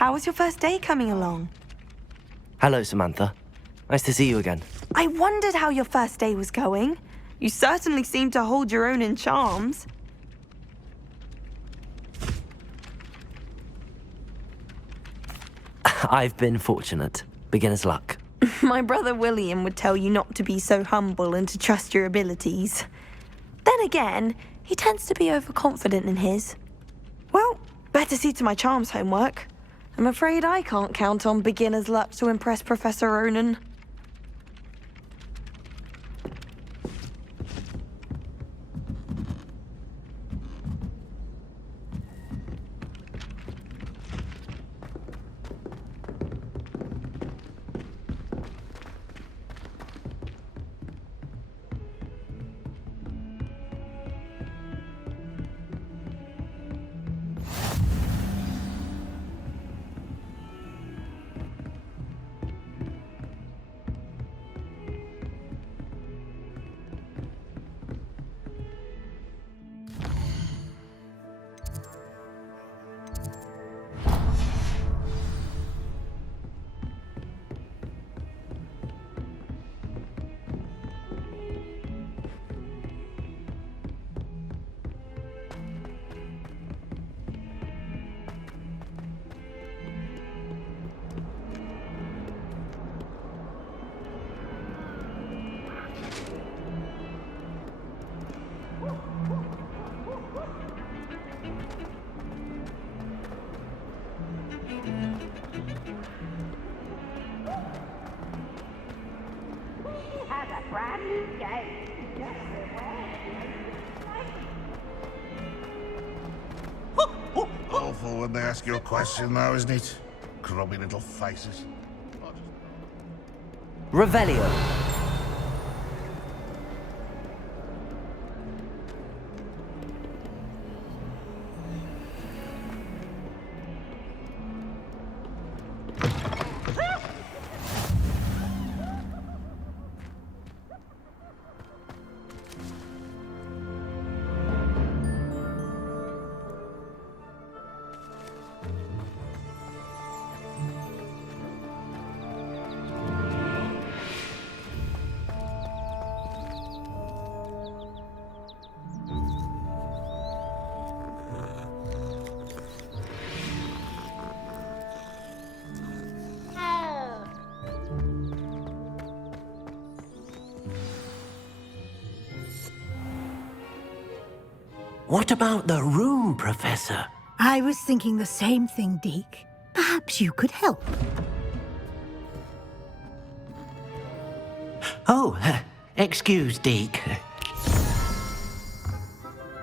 How was your first day coming along? Hello, Samantha. Nice to see you again. I wondered how your first day was going. You certainly seem to hold your own in charms. I've been fortunate. Beginner's luck. My brother William would tell you not to be so humble and to trust your abilities. Then again, he tends to be overconfident in his. Well, better see to my charms homework. I'm afraid I can't count on beginner's luck to impress Professor Ronan. Awful when they ask you a question, though, isn't it? Grubby little faces. Revelio. What about the room, Professor? I was thinking the same thing, Deke. Perhaps you could help. Oh, excuse, Deke.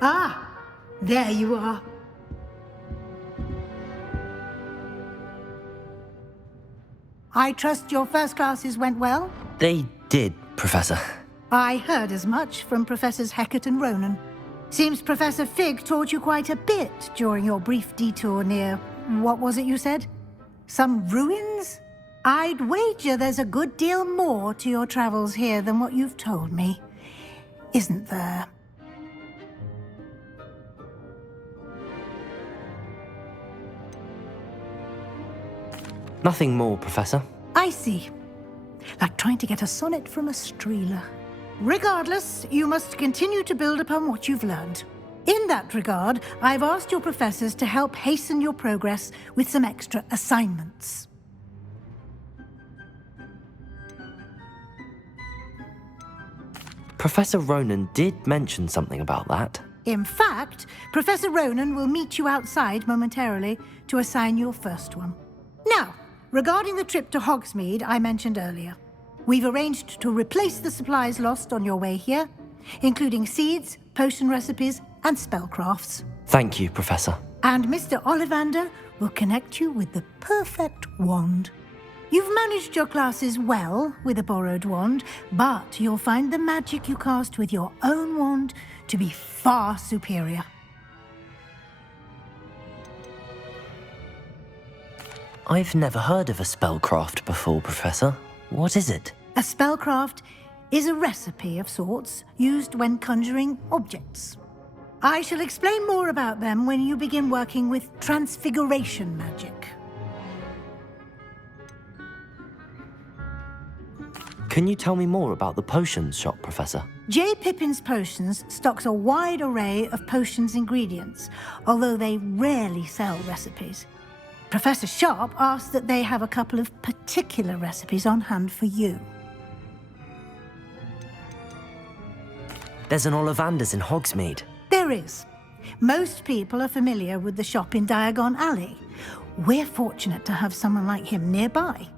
Ah, there you are. I trust your first classes went well? They did, Professor. I heard as much from Professors Hecat and Ronan. Seems Professor Fig taught you quite a bit during your brief detour near... what was it you said? Some ruins? I'd wager there's a good deal more to your travels here than what you've told me. Isn't there? Nothing more, Professor. I see. Like trying to get a sonnet from a streeler. Regardless, you must continue to build upon what you've learned. In that regard, I've asked your professors to help hasten your progress with some extra assignments. Professor Ronan did mention something about that. In fact, Professor Ronan will meet you outside momentarily to assign your first one. Now, regarding the trip to Hogsmeade I mentioned earlier, we've arranged to replace the supplies lost on your way here, including seeds, potion recipes, and spellcrafts. Thank you, Professor. And Mr. Ollivander will connect you with the perfect wand. You've managed your classes well with a borrowed wand, but you'll find the magic you cast with your own wand to be far superior. I've never heard of a spellcraft before, Professor. What is it? A spellcraft is a recipe of sorts used when conjuring objects. I shall explain more about them when you begin working with transfiguration magic. Can you tell me more about the potions shop, Professor? J. Pippin's Potions stocks a wide array of potions ingredients, although they rarely sell recipes. Professor Sharp asks that they have a couple of particular recipes on hand for you. There's an Ollivander's in Hogsmeade. There is. Most people are familiar with the shop in Diagon Alley. We're fortunate to have someone like him nearby.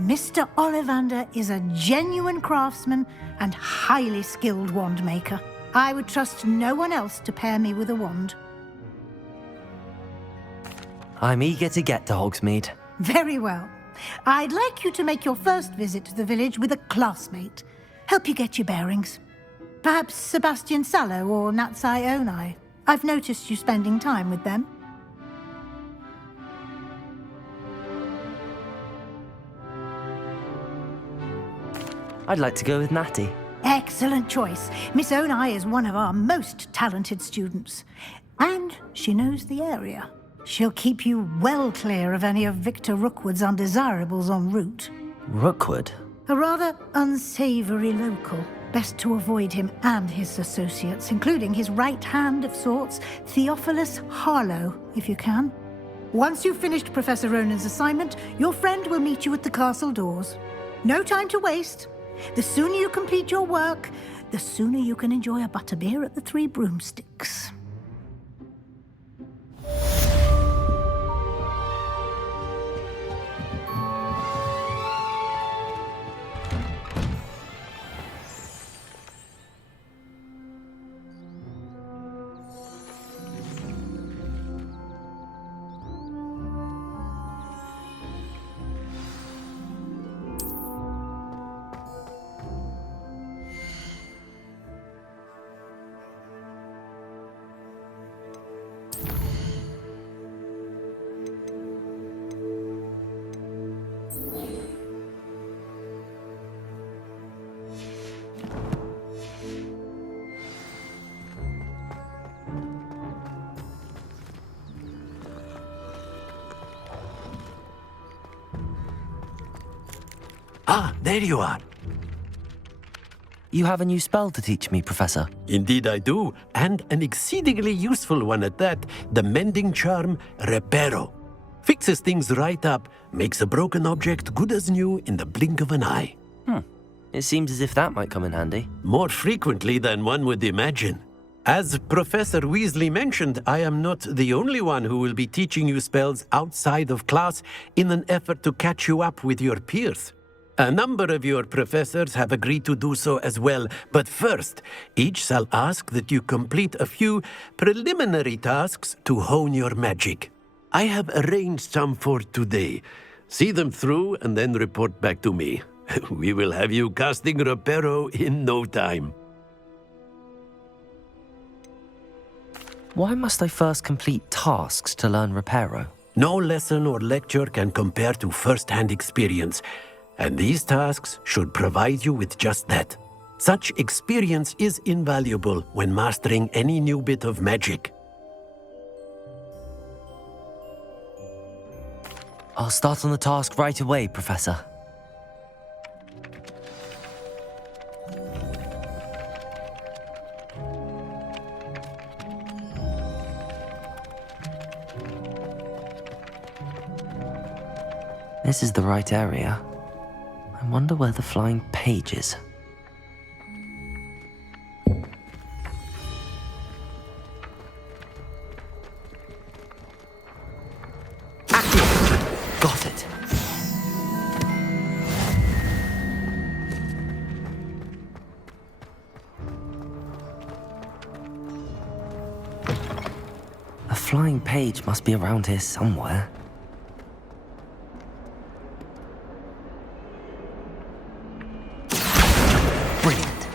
Mr. Ollivander is a genuine craftsman and highly skilled wand maker. I would trust no one else to pair me with a wand. I'm eager to get to Hogsmeade. Very well. I'd like you to make your first visit to the village with a classmate. Help you get your bearings. Perhaps Sebastian Sallow or Natsai Onai. I've noticed you spending time with them. I'd like to go with Natty. Excellent choice. Miss Onai is one of our most talented students. And she knows the area. She'll keep you well clear of any of Victor Rookwood's undesirables en route. Rookwood? A rather unsavory local. Best to avoid him and his associates, including his right hand of sorts, Theophilus Harlow, if you can. Once you've finished Professor Ronan's assignment, your friend will meet you at the castle doors. No time to waste. The sooner you complete your work, the sooner you can enjoy a butterbeer at the Three Broomsticks. Ah, there you are. You have a new spell to teach me, Professor. Indeed I do, and an exceedingly useful one at that, the mending charm Repairo. Fixes things right up, makes a broken object good as new in the blink of an eye. It seems as if that might come in handy. More frequently than one would imagine. As Professor Weasley mentioned, I am not the only one who will be teaching you spells outside of class in an effort to catch you up with your peers. A number of your professors have agreed to do so as well, but first, each shall ask that you complete a few preliminary tasks to hone your magic. I have arranged some for today. See them through and then report back to me. We will have you casting Repairo in no time. Why must I first complete tasks to learn Repairo? No lesson or lecture can compare to first-hand experience, and these tasks should provide you with just that. Such experience is invaluable when mastering any new bit of magic. I'll start on the task right away, Professor. This is the right area. I wonder where the flying page is. Got it. A flying page must be around here somewhere. Brilliant.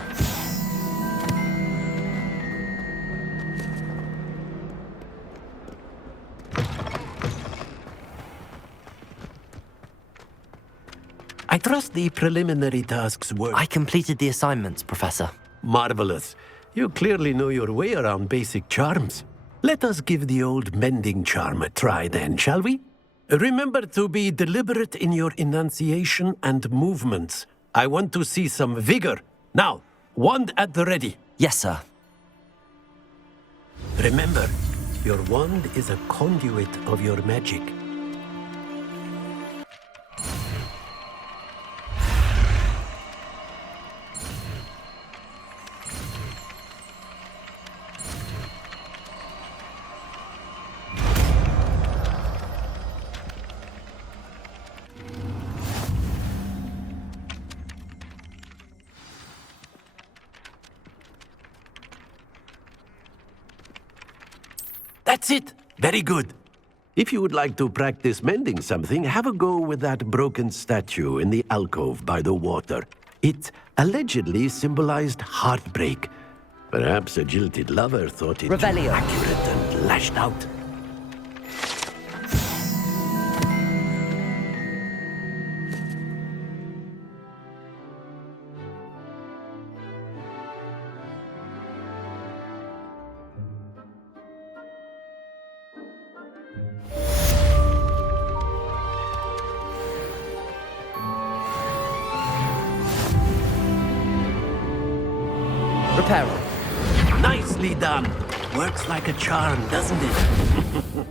I trust the preliminary tasks were... I completed the assignments, Professor. Marvelous. You clearly know your way around basic charms. Let us give the old mending charm a try then, shall we? Remember to be deliberate in your enunciation and movements. I want to see some vigor. Now, wand at the ready. Yes, sir. Remember, your wand is a conduit of your magic. That's it! Very good. If you would like to practice mending something, have a go with that broken statue in the alcove by the water. It allegedly symbolized heartbreak. Perhaps a jilted lover thought it Repairo. accurate and lashed out. Repairo. Nicely done. Works like a charm, doesn't it?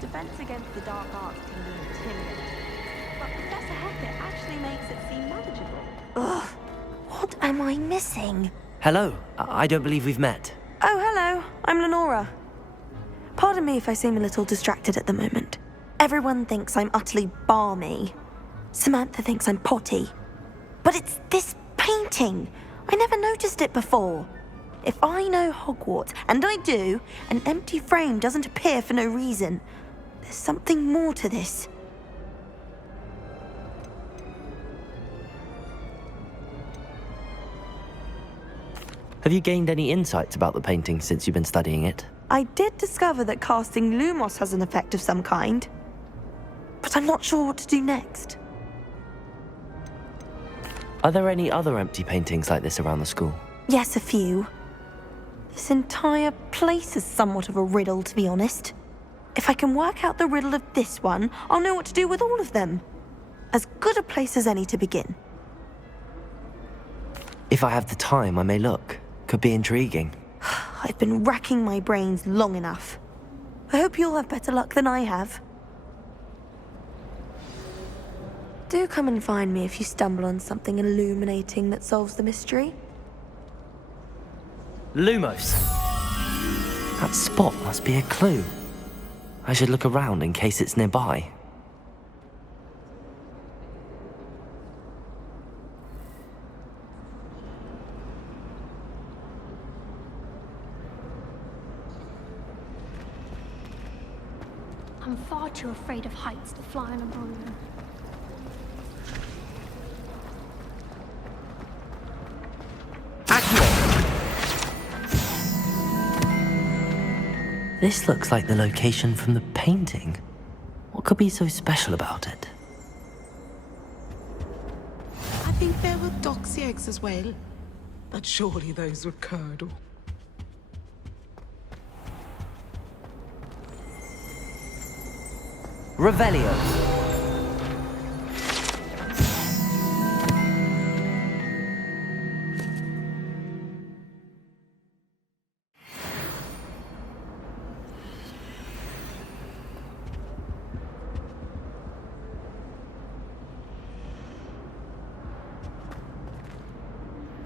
Defense against the dark arts can be intimidating, but Professor Hackett actually makes it seem manageable. Ugh, what am I missing? Hello. I don't believe we've met. Oh, hello. I'm Lenora. Pardon me if I seem a little distracted at the moment. Everyone thinks I'm utterly balmy. Samantha thinks I'm potty. But it's this painting. I never noticed it before. If I know Hogwarts, and I do, an empty frame doesn't appear for no reason. There's something more to this. Have you gained any insights about the painting since you've been studying it? I did discover that casting Lumos has an effect of some kind, but I'm not sure what to do next. Are there any other empty paintings like this around the school? Yes, a few. This entire place is somewhat of a riddle, to be honest. If I can work out the riddle of this one, I'll know what to do with all of them. As good a place as any to begin. If I have the time, I may look. Could be intriguing. I've been racking my brains long enough. I hope you'll have better luck than I have. Do come and find me if you stumble on something illuminating that solves the mystery. Lumos. That spot must be a clue. I should look around in case it's nearby. I'm far far too afraid of heights to fly on a balloon. This looks like the location from the painting. What could be so special about it? I think there were doxy eggs as well. But surely those would curdle. Revelio.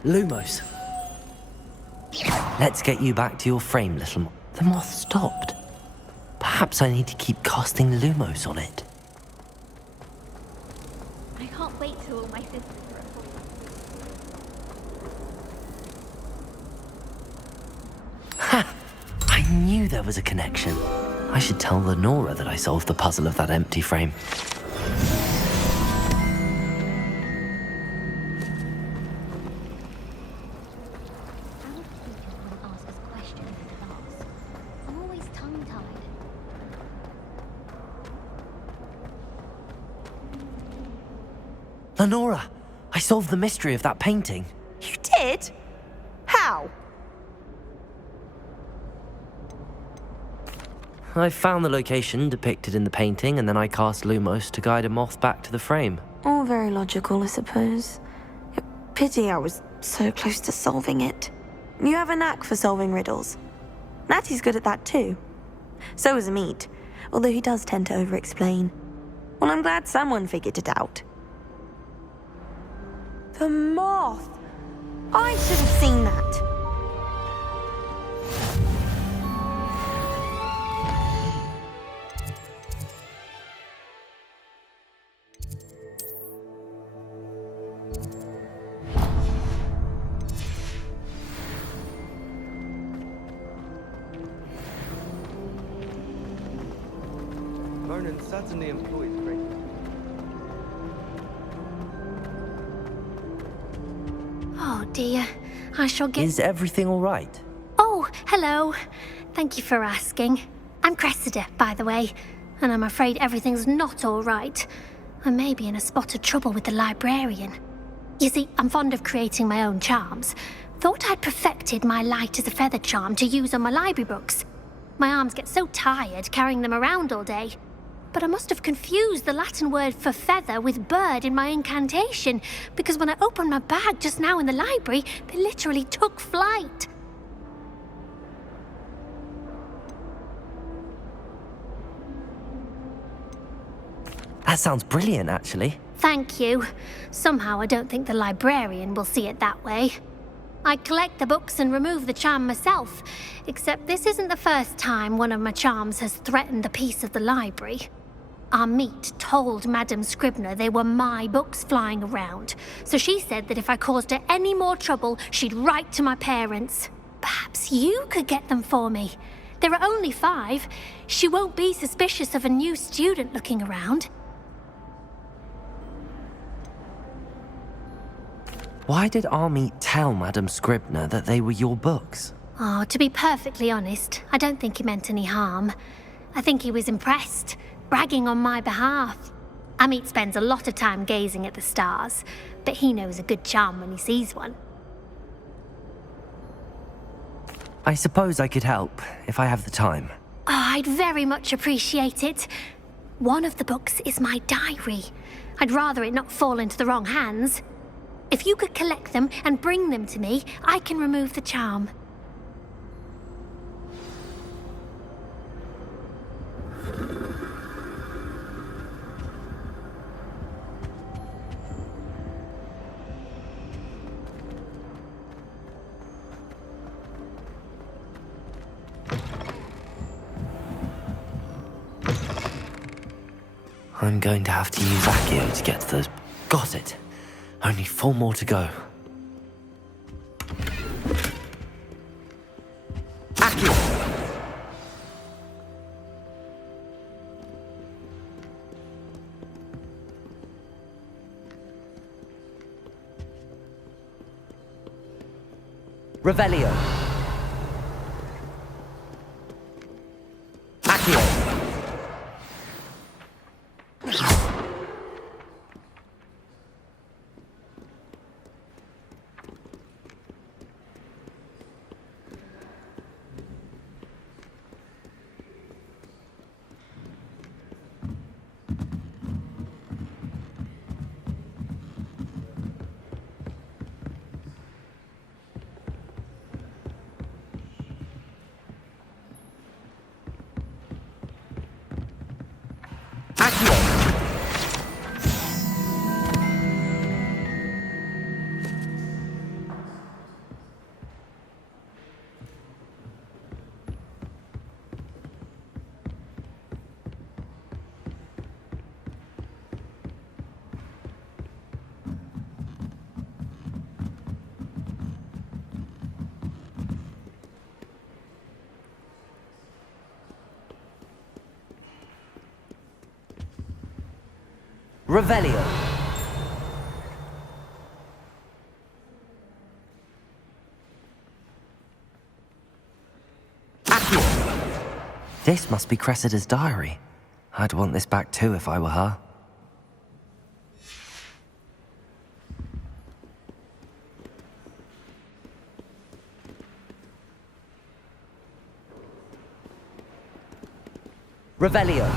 Lumos. Let's get you back to your frame, little mo- The moth stopped. Perhaps I need to keep casting Lumos on it. I can't wait till all my sisters are at home. Ha! I knew there was a connection. I should tell Lenora that I solved the puzzle of that empty frame. Lenora, I solved the mystery of that painting. You did? How? I found the location depicted in the painting, and then I cast Lumos to guide a moth back to the frame. All very logical, I suppose. Pity I was so close to solving it. You have a knack for solving riddles. Natty's good at that too. So is Amit, although he does tend to over-explain. Well, I'm glad someone figured it out. The moth! I should have seen that. Vernon certainly employs great. Oh dear, I shall get... Is everything all right? Oh, hello. Thank you for asking. I'm Cressida, by the way, and I'm afraid everything's not all right. I may be in a spot of trouble with the librarian. You see, I'm fond of creating my own charms. Thought I'd perfected my light as a feather charm to use on my library books. My arms get so tired carrying them around all day. But I must have confused the Latin word for feather with bird in my incantation, because when I opened my bag just now in the library, they literally took flight. That sounds brilliant, actually. Thank you. Somehow I don't think the librarian will see it that way. I collect the books and remove the charm myself, except this isn't the first time one of my charms has threatened the peace of the library. Amit told Madame Scribner they were my books flying around, so she said that if I caused her any more trouble, she'd write to my parents. Perhaps you could get them for me. There are only 5. She won't be suspicious of a new student looking around. Why did Amit tell Madame Scribner that they were your books? Oh, to be perfectly honest, I don't think he meant any harm. I think he was impressed, bragging on my behalf. Amit spends a lot of time gazing at the stars, but he knows a good charm when he sees one. I suppose I could help, if I have the time. Oh, I'd very much appreciate it. One of the books is my diary. I'd rather it not fall into the wrong hands. If you could collect them and bring them to me, I can remove the charm. I'm going to have to use Accio to get to those... Got it. Only 4 more to go. Accio! Revelio. Accio. Revelio. Accio. This must be Cressida's diary. I'd want this back too if I were her. Revelio.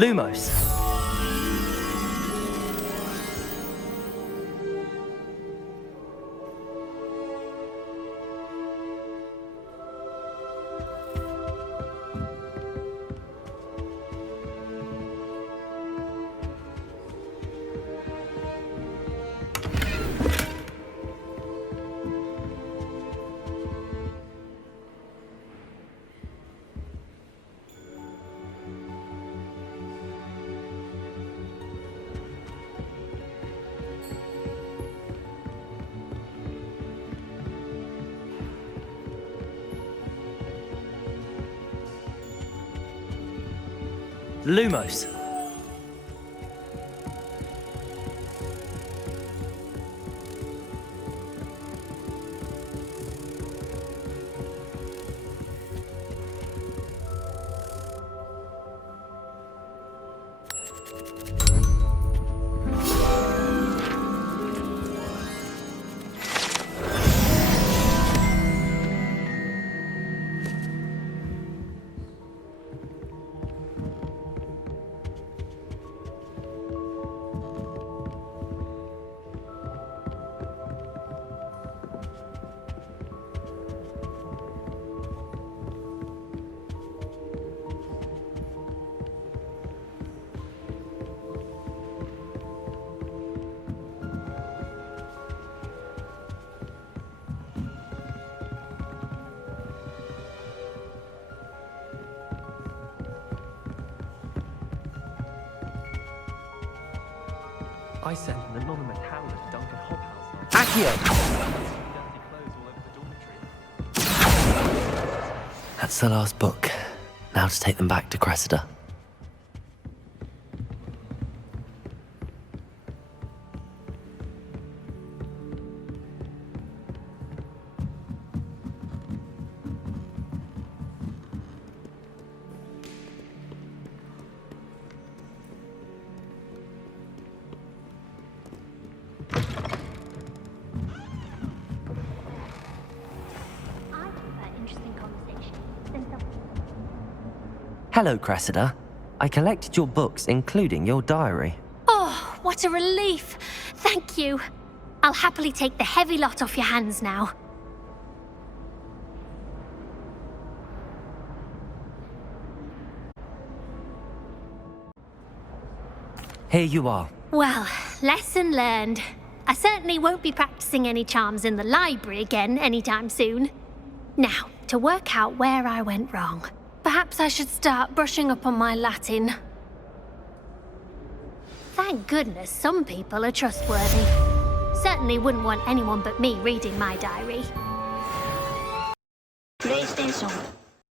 Lumos. Lumos. I sent an anonymous hound at Duncan Hobhouse. Accio! That's the last book. Now to take them back to Cressida. Hello, Cressida. I collected your books, including your diary. Oh, what a relief. Thank you. I'll happily take the heavy lot off your hands now. Here you are. Well, lesson learned. I certainly won't be practicing any charms in the library again anytime soon. Now, to work out where I went wrong. Perhaps I should start brushing up on my Latin. Thank goodness some people are trustworthy. Certainly wouldn't want anyone but me reading my diary. PlayStation